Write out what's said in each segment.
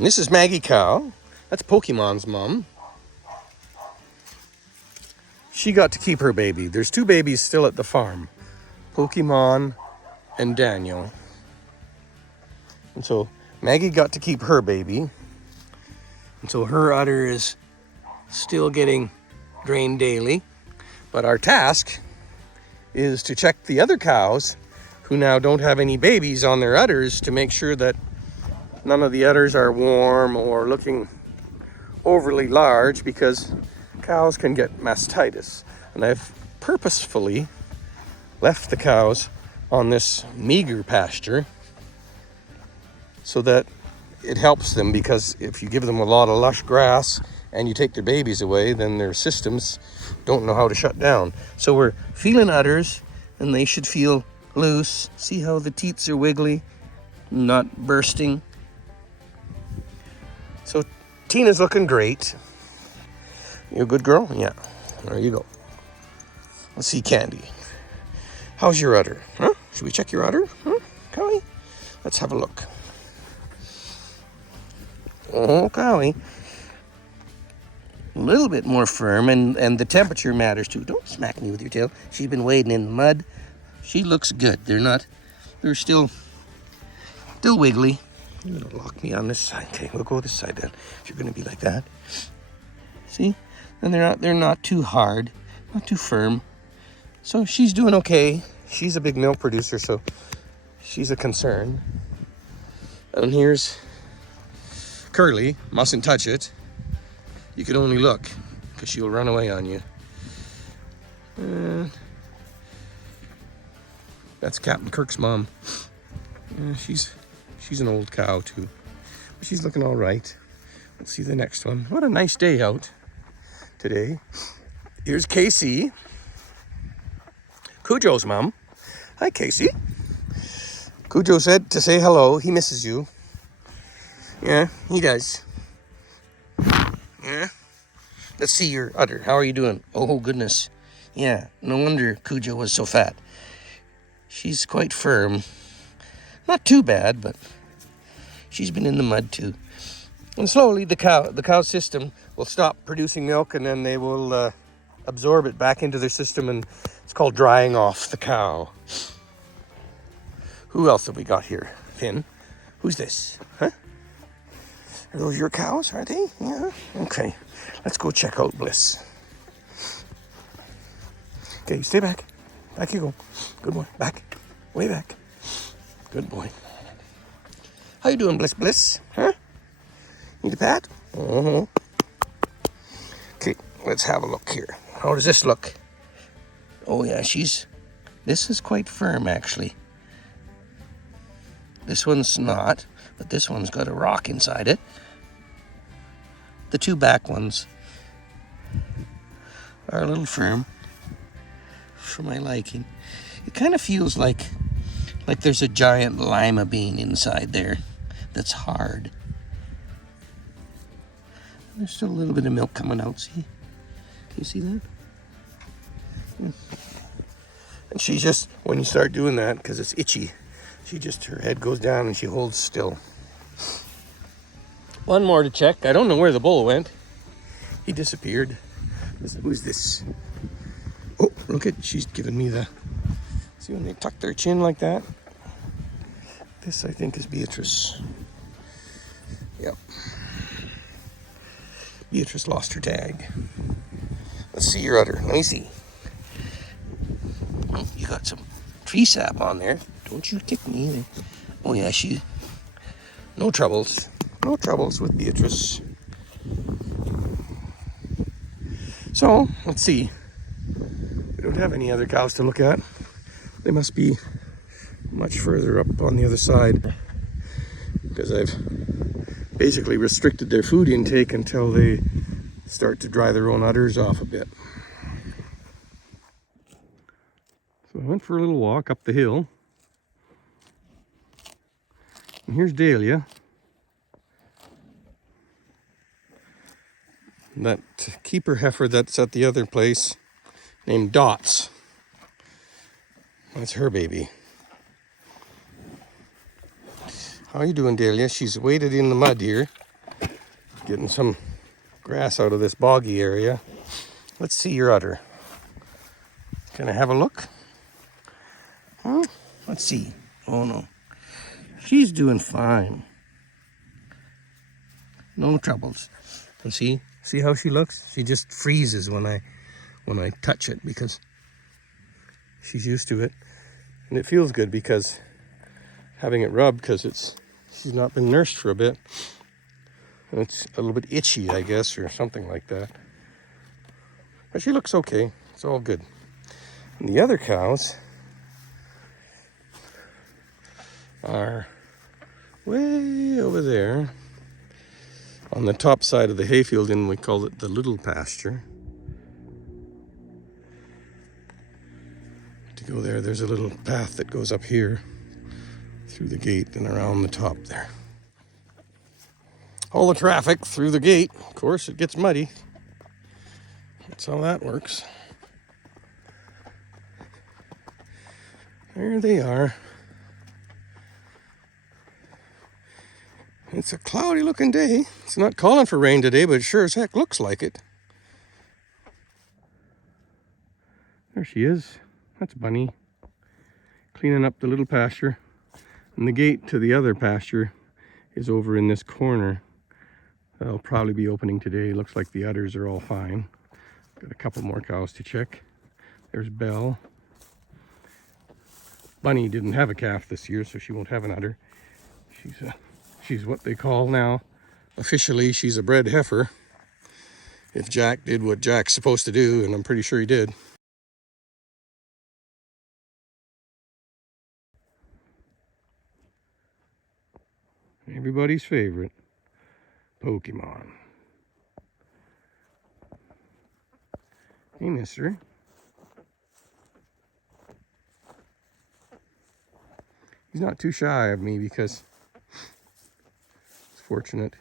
And this is Maggie cow. That's Pokemon's mom. She got to keep her baby. There's 2 babies still at the farm. Pokemon and Daniel. And so Maggie got to keep her baby. And so her udder is still getting drained daily. But our task is to check the other cows who now don't have any babies on their udders to make sure that none of the udders are warm or looking overly large, because cows can get mastitis. And I've purposefully left the cows on this meager pasture so that it helps them, because if you give them a lot of lush grass and you take their babies away, then their systems don't know how to shut down. So we're feeling udders, and they should feel loose. See how the teats are wiggly, not bursting. So Tina's looking great. You a good girl? Yeah. There you go. Let's see Candy. How's your udder? Huh? Should we check your udder? Huh? Cowie? Let's have a look. Oh, Cowie. A little bit more firm, and the temperature matters too. Don't smack me with your tail. She's been wading in the mud. She looks good. They're still wiggly. You're gonna lock me on this side. Okay, we'll go this side then. If you're gonna be like that. See? And they're not too hard, not too firm. So she's doing okay. She's a big milk producer, so she's a concern. And here's Curly. Mustn't touch it. You can only look, because she'll run away on you. That's Captain Kirk's mom. She's an old cow too. But she's looking all right. Let's see the next one. What a nice day out today. Here's Casey. Cujo's mom. Hi, Casey. Cujo said to say hello. He misses you. Yeah, he does. Yeah. Let's see your udder. How are you doing? Oh, goodness. Yeah, no wonder Cujo was so fat. She's quite firm. Not too bad, but she's been in the mud too. And slowly the cow system will stop producing milk, and then they will absorb it back into their system, and it's called drying off the cow. Who else have we got here? Finn. Who's this? Huh? Are those your cows, are they? Yeah. Okay. Let's go check out Bliss. Okay, stay back. Back you go. Good boy. Back. Way back. Good boy. How you doing, Bliss? Bliss? Huh? Need a pat? Uh-huh. Okay, let's have a look here. How does this look? Oh yeah, this is quite firm actually. This one's not, but this one's got a rock inside it. The 2 back ones are a little firm for my liking. It kind of feels like there's a giant lima bean inside there that's hard. There's still a little bit of milk coming out, see? Can you see that? Yeah. And she just, when you start doing that, because it's itchy, her head goes down and she holds still. One more to check. I don't know where the bull went. He disappeared. Who's this? Oh, look at, she's giving me the, see when they tuck their chin like that? This, I think, is Beatrice. Yep. Beatrice lost her tag. Let's see your udder. Let me see. Oh, you got some tree sap on there. Don't you kick me either. Oh yeah, no troubles. No troubles with Beatrice. So, let's see. We don't have any other cows to look at. They must be much further up on the other side, because I've basically restricted their food intake until they start to dry their own udders off a bit. So I went for a little walk up the hill. And here's Dahlia. That keeper heifer that's at the other place, named Dots. That's her baby. How are you doing, Dahlia? She's waded in the mud here. getting some grass out of this boggy area. Let's see your udder. Can I have a look? Huh? Let's see. Oh no. She's doing fine. No troubles. And see how she looks? She just freezes when I touch it because she's used to it. And it feels good because having it rubbed, because she's not been nursed for a bit. And it's a little bit itchy, I guess, or something like that. But she looks okay. It's all good. And the other cows are way over there on the top side of the hayfield, and we call it the little pasture. To go there, there's a little path that goes up here through the gate and around the top there. All the traffic through the gate, of course, it gets muddy. That's how that works. There they are. It's a cloudy looking day. It's not calling for rain today, but it sure as heck looks like it. There she is. That's Bunny. Cleaning up the little pasture. And the gate to the other pasture is over in this corner. That'll probably be opening today. Looks like the udders are all fine. Got a couple more cows to check. There's Belle. Bunny didn't have a calf this year, so she won't have an udder. She's what they call now, officially, she's a bred heifer. If Jack did what Jack's supposed to do, and I'm pretty sure he did. Everybody's favorite, Pokemon. Hey, mister. He's not too shy of me because it's fortunate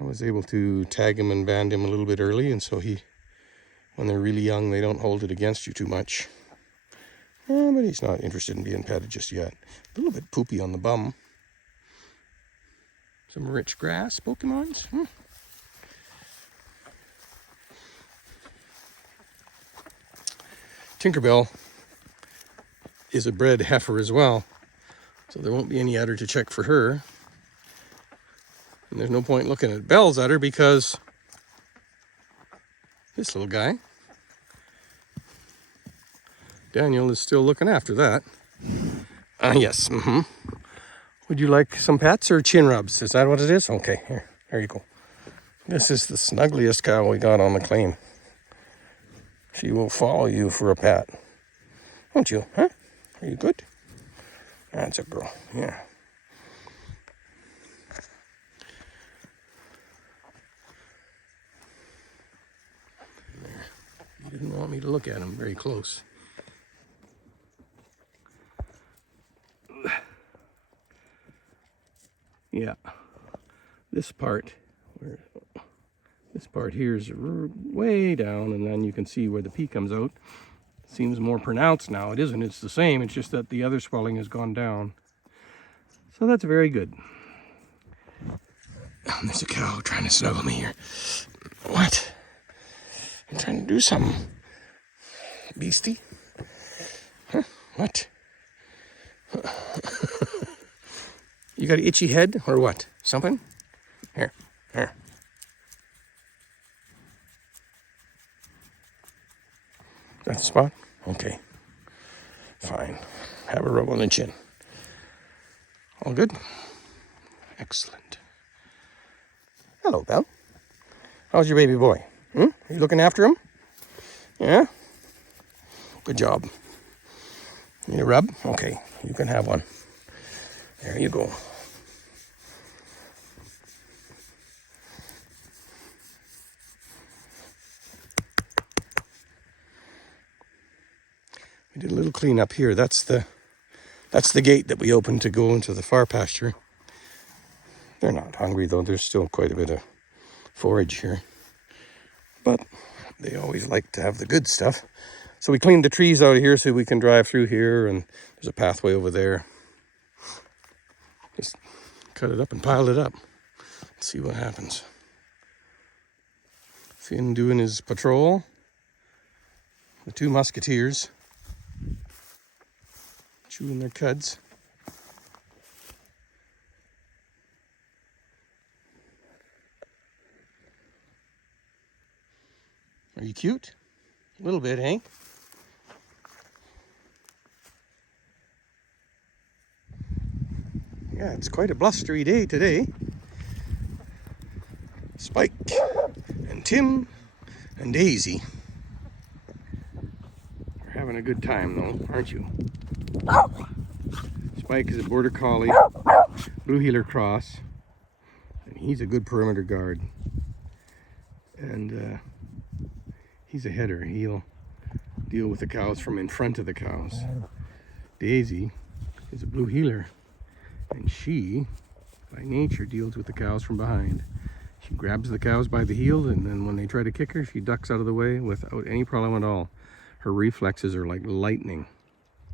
I was able to tag him and band him a little bit early, and so when they're really young, they don't hold it against you too much. But he's not interested in being petted just yet. A little bit poopy on the bum. Some rich grass Pokemons. Tinkerbell is a bred heifer as well, so there won't be any udder to check for her. And there's no point looking at Belle's udder because this little guy, Daniel, is still looking after that. Yes. Would you like some pats or chin rubs? Is that what it is? Okay, there you go. This is the snuggliest cow we got on the claim. She will follow you for a pat. Won't you? Huh? Are you good? That's a girl. Yeah. He didn't want me to look at him very close. Yeah, this part here is way down, and then you can see where the pea comes out. It seems more pronounced now. It isn't, it's the same, it's just that the other swelling has gone down. So that's very good. There's a cow trying to snuggle me here. What? I'm trying to do something. Beastie? Huh? What? You got an itchy head or what? Something? Here. That the spot? Okay. Fine. Have a rub on the chin. All good? Excellent. Hello, Belle. How's your baby boy? Are you looking after him? Yeah? Good job. Need a rub? Okay, you can have one. There you go. We did a little cleanup here. That's the gate that we opened to go into the far pasture. They're not hungry though. There's still quite a bit of forage here. But they always like to have the good stuff. So we cleaned the trees out of here so we can drive through here, and there's a pathway over there. Just cut it up and piled it up. Let's see what happens. Finn doing his patrol. The two musketeers chewing their cuds. Are you cute? A little bit, eh? Yeah, it's quite a blustery day today. Spike and Tim and Daisy are having a good time though, aren't you? Spike is a border collie, blue heeler cross, and he's a good perimeter guard. And he's a header. He'll deal with the cows from in front of the cows. Daisy is a blue heeler, and she, by nature, deals with the cows from behind. She grabs the cows by the heel, and then when they try to kick her, she ducks out of the way without any problem at all. Her reflexes are like lightning.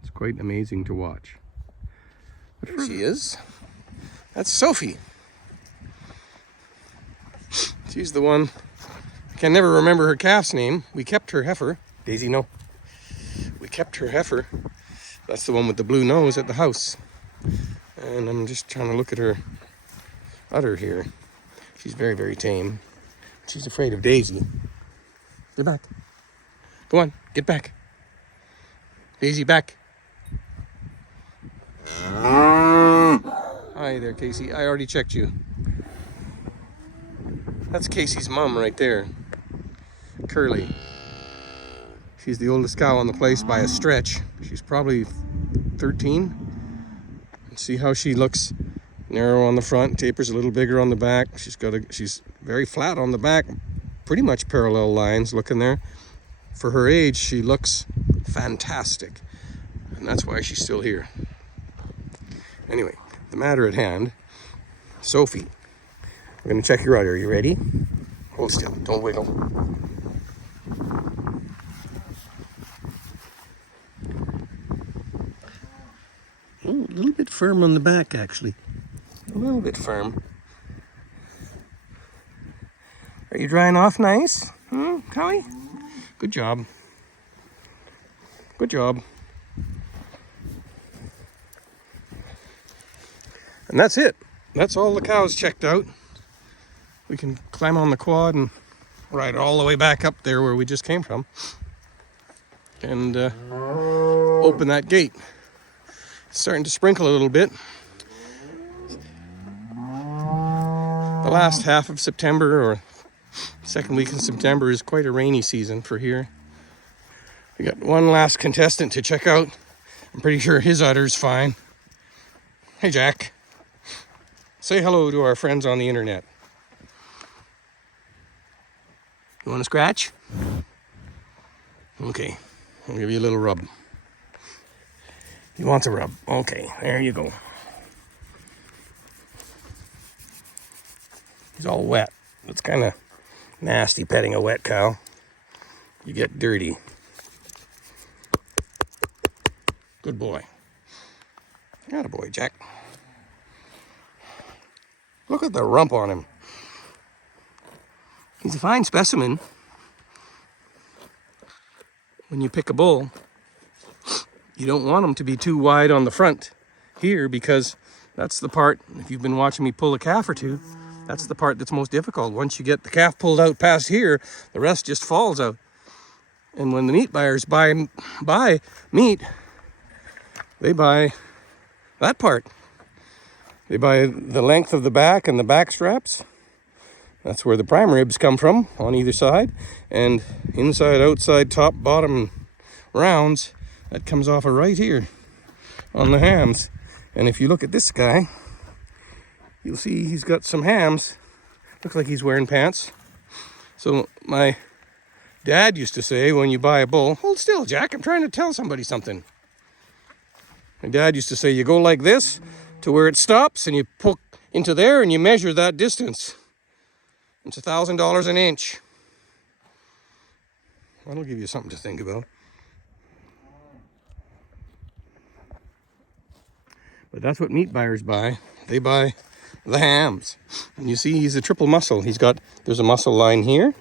It's quite amazing to watch. There she is. That's Sophie. She's the one. I can never remember her calf's name. We kept her heifer. Daisy, no. We kept her heifer. That's the one with the blue nose at the house. And I'm just trying to look at her udder here. She's very, very tame. She's afraid of Daisy. Get back. Go on, get back. Daisy, back. Hi there, Casey. I already checked you. That's Casey's mom right there. Curly. She's the oldest cow on the place by a stretch. She's probably 13. See how she looks narrow on the front, tapers a little bigger on the back. She's very flat on the back, pretty much parallel lines looking there. For her age, she looks fantastic, and that's why she's still here. Anyway, the matter at hand, Sophie, we're going to check your udder. Are you ready? Hold still, don't wiggle. Ooh, a little bit firm on the back, actually. A little bit firm. Are you drying off nice? Cowie? Good job. Good job. And that's it. That's all the cows checked out. We can climb on the quad and ride all the way back up there where we just came from. And open that gate. It's starting to sprinkle a little bit. The last half of September or second week in September is quite a rainy season for here. We got one last contestant to check out. I'm pretty sure his udder's fine. Hey, Jack. Say hello to our friends on the internet. You want to scratch? Okay, I'll give you a little rub. He wants a rub. Okay, there you go. He's all wet. It's kind of nasty petting a wet cow. You get dirty. Good boy. Got a boy, Jack. Look at the rump on him. He's a fine specimen. When you pick a bull, you don't want him to be too wide on the front here, because that's the part, if you've been watching me pull a calf or two, that's the part that's most difficult. Once you get the calf pulled out past here, the rest just falls out. And when the meat buyers buy meat, they buy that part. They buy the length of the back and the back straps. That's where the prime ribs come from on either side. And inside, outside, top, bottom rounds, that comes off of right here on the hams. And if you look at this guy, you'll see he's got some hams. Looks like he's wearing pants. So my dad used to say, when you buy a bull, hold still, Jack, I'm trying to tell somebody something. My dad used to say, you go like this to where it stops, and you poke into there and you measure that distance. It's $1,000 an inch. That'll give you something to think about. But that's what meat buyers buy. They buy the hams. And you see he's a triple muscle. There's a muscle line here,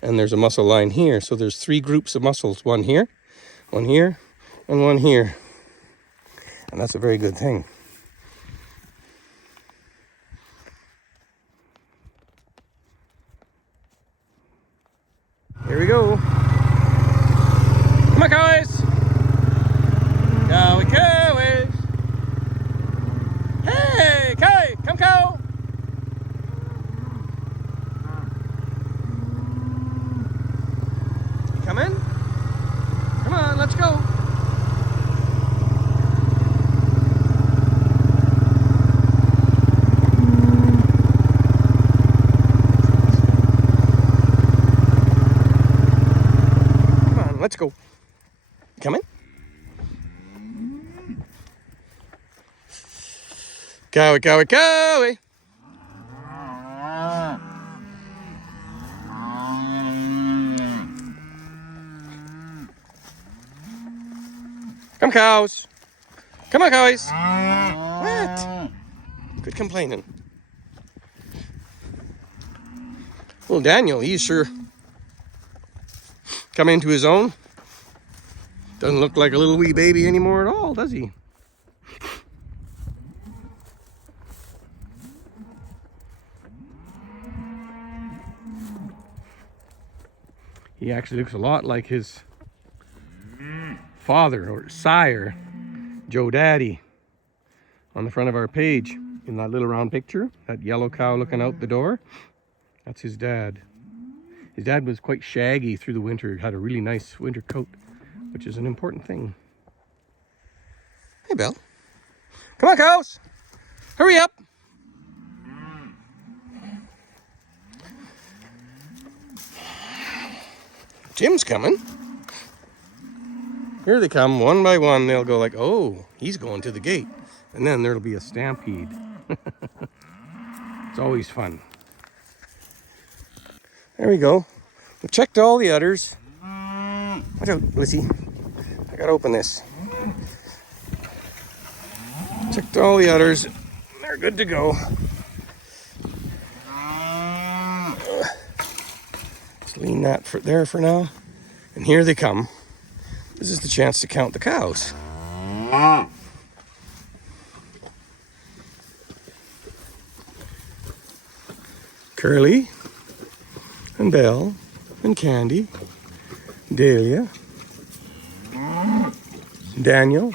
and there's a muscle line here. So there's 3 groups of muscles, one here, and one here. And that's a very good thing. Here we go. Come on, guys. Cowies. Hey, Cowie, come cow. You coming? Come on, let's go. Let's go. Coming? Cowie, cowie, cowie. Come, cows. Come on, cowies. What? Quit complaining. Well, Daniel, he's sure come into his own. Doesn't look like a little wee baby anymore at all, does he? He actually looks a lot like his father or sire, Joe Daddy, on the front of our page in that little round picture, that yellow cow looking out the door. That's his dad. His dad was quite shaggy through the winter, had a really nice winter coat, which is an important thing. Hey, Belle. Come on, cows. Hurry up. Tim's coming. Here they come, one by one. They'll go like, oh, he's going to the gate. And then there'll be a stampede. It's always fun. There we go. We checked all the udders. Watch out, Lucy. I gotta open this. Checked all the udders. They're good to go. Just lean that there for now. And here they come. This is the chance to count the cows. Curly and Belle and Candy, Dahlia, Daniel,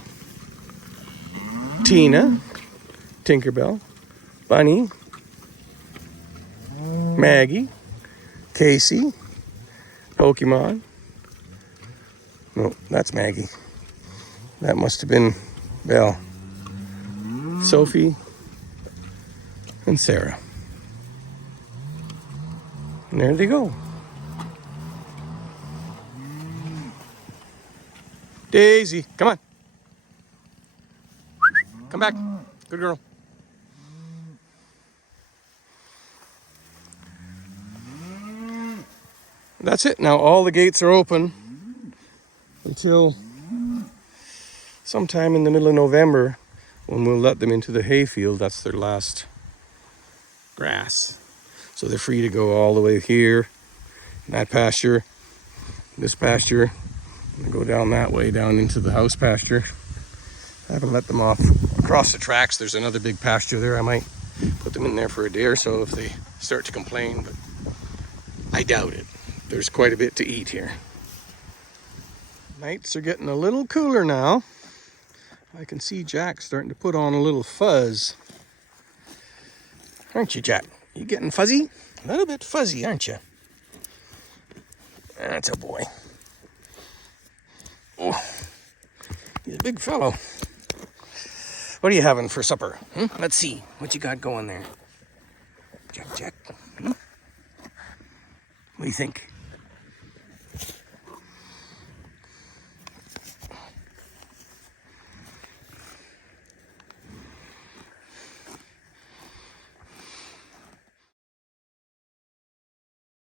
Tina, Tinkerbell, Bunny, Maggie, Casey, Pokemon. No, that's Maggie. That must have been Belle, Sophie, and Sarah. And there they go. Daisy, come on. Come back. Good girl. That's it. Now all the gates are open until sometime in the middle of November when we'll let them into the hayfield. That's their last grass. So they're free to go all the way here, in that pasture, this pasture, and go down that way, down into the house pasture. I haven't let them off across the tracks. There's another big pasture there. I might put them in there for a day or so if they start to complain, but I doubt it. There's quite a bit to eat here. Nights are getting a little cooler now. I can see Jack starting to put on a little fuzz. Aren't you, Jack? You getting fuzzy? A little bit fuzzy, aren't you? That's a boy. Oh, he's a big fellow. What are you having for supper? Let's see. What you got going there? Jack. What do you think?